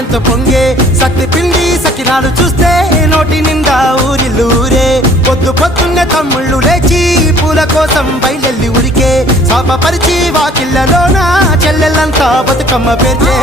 ఎంత పొంగే సత్తి పిండి సకినాలు చూస్తే నోటి నిండా ఊరిల్లూరే పొద్దు పొద్దున్నే తమ్ముళ్ళు లేచి పూల కోసం బయలెల్లి ఉరికే శాపపరిచి వాకిళ్ళలోన చెల్లెళ్ళంతా బతుకమ్మ పేర్చే